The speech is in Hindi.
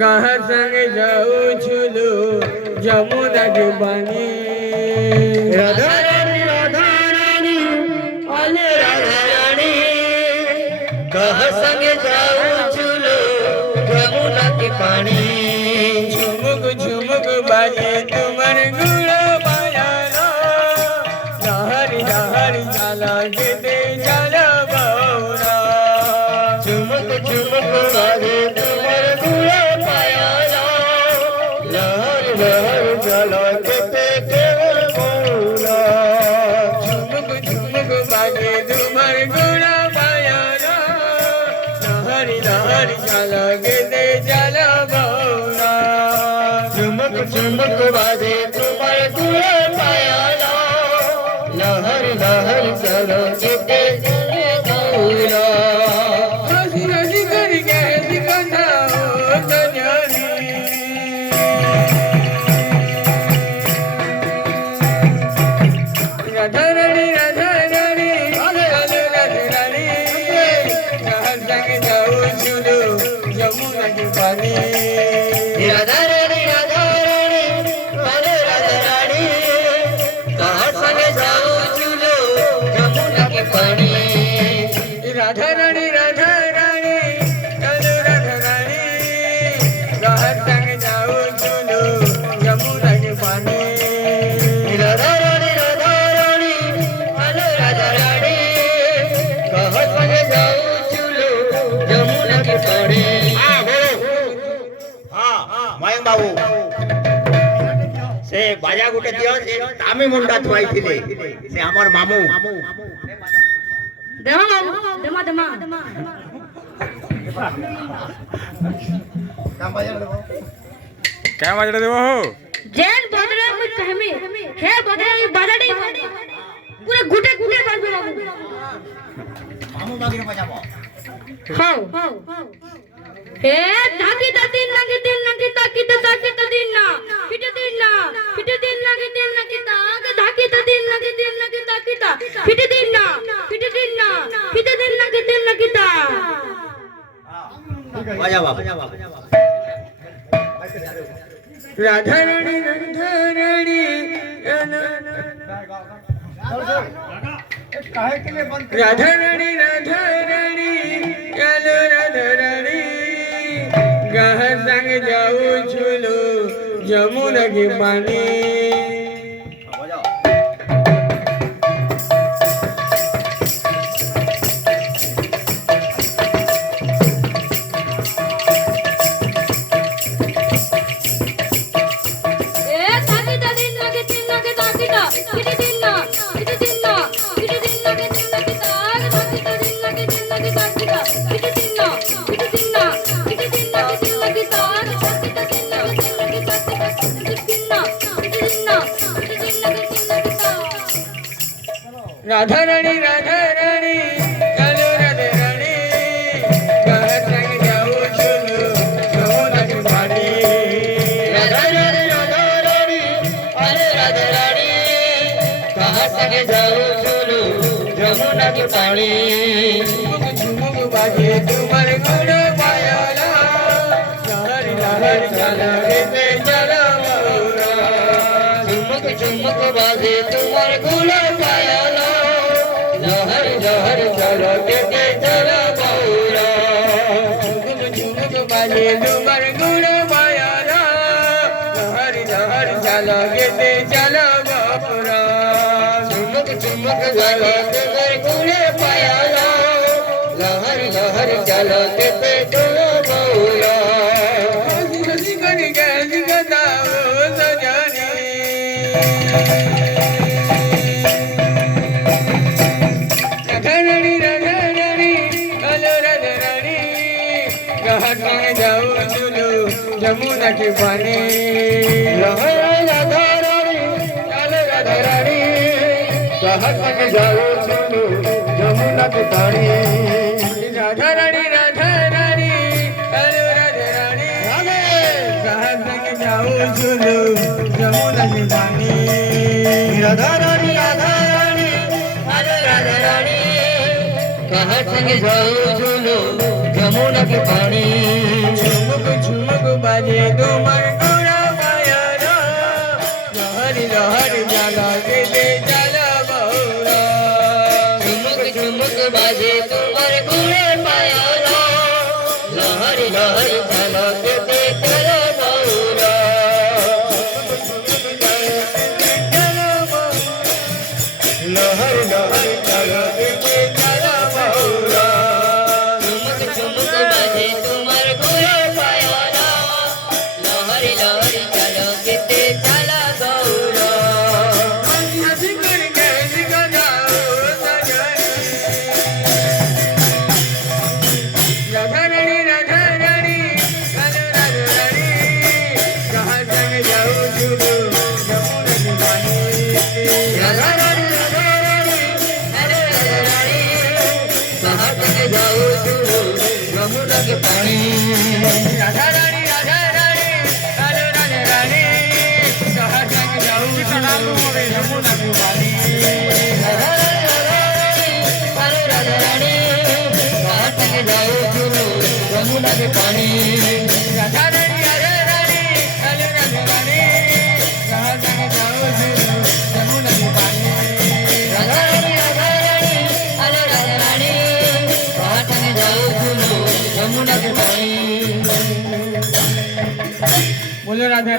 गाह संग जाऊ झुलू जमुना के पानी राधा रानी आले राधा रानी कह संगे जाऊं झूलो जमुना के पानी झुमुक झुमुक बाजे तुमर गुड़ा पाया लहर लहर जाला गिरते जाला बौरा झुमक झुमक बाजे तुमर गुड़ा पाया लहर लहर चला के केवल मौला झुमुक झुमुक बाजे तुमर गुड़ा पाया लहर लहर जाला गिरते जाला बौरा झुमक झुमक बाजे तुमर गुड़ा पाया लहर लहर चला के केवल मौला हंसी हंसी करके दिखाना हो सजनी राधा रानी लालू राधा रानी जहाँ संग जाऊँ झूलू यमुना के पानी राधा रानी बोले राधा रानी कहाँ संगे जाऊं झूलो यमुना के पानी राधा रानी लालू राधा रानी जहाँ संग जाऊँ झूलू यमुना के पानी राधा रानी बोले राधा रानी कहाँ संगे जाऊं झूलो यमुना के पानी मयंक बाबू से बाजा गुटे दियो से तामी मुंडा थुआइथिले से हमर मामू देवा मामू देमा क्या बाजरे देबो हो जेन बदले मुझ कहमी हे बदले ये बदले पूरे गुटे गुटे बाजू मामू बागरे बजाबो हां हे धाकी दिन लगे दिन लगे ताकी दिन ना फिट दिन लगे दिन लगे ताक धाकी दिन लगे ताकी फिट दिन ना फिट दिन लगे ता बजा बाबू राधा रानी राधा रानी लालू राधा रानी गाह संग जाऊँ झूलू यमुना के पानी ए धाकी दिन लगे ताकी फिट दिन ना फिट दिन लगे ताक धाकी दिन लगे ताकी फिट दिन ना लगे ताक धाकी दिन लगे ताकी फिट दिन ना लगे ताक राधा रानी लालू राधा रानी गाह संग जाऊँ झूलू यमुना के पानी राधा रानी अरे राधा रानी कहाँ संगे जाऊं झूलो यमुना के पानी झुमुक झुमुक बाजे तुमर गुण पाया लहर लहर चला गिरते चला बौरा झुमक झुमक बाजे तुम्हार गुला पाया लहर लहर चलो के चला बौरा झुमुक झुमुक बाजे तुमर गुण पाया लहर लहर चला गिरते चला बौरा झुमक झुमक बाजे तुम्हार गुला पाया लहर लहर चलो के चला बौरा हंसी हंसी करके दिखाता हो सजनी राधा रानी लालू राधा रानी गाह संग जाऊँ झूलू यमुना के पानी लहर राधा रानी लाल राधा रानी कहाँ संगे जाऊं झूलो यमुना के पानी राधा रानी लालू राधा रानी गाह संग जाऊँ झूलू यमुना के पानी राधा रानी अरे राधा रानी कहाँ संगे जाऊं झूलो যমুনা के पानी झुमुक झुमुक बाजे तुम्हार गोरा पायारा लहरी लहरी जाला के दे जाला बहुरा झुमुक झुमुक बाजे तुम्हारे गुणे पायाला लहरी लहरी झलक दे चलो बहुरा लहर लहर झलक दे चलो बहुरा झुमुक झुमुक बाजे तुम्हारे गुणे पायाला लहरी लहरी झलक दे चलो बहुरा सिंगर के सिंगारो सजनी राधा रानी राधा रानी कहाँ संग जाऊं जुलू जमुना की पानी राधा रानी हरे रानी कहाँ तक जाओ तू यमुना के पानी राधा रानी राधा रानी कहाँ संग जाऊं जुलू जमुना की पानी राधा रानी हरे राधा रानी कहाँ तक जाओ तू यमुना के पानी राधा रानी राधा रानी कहाँ संग जाऊं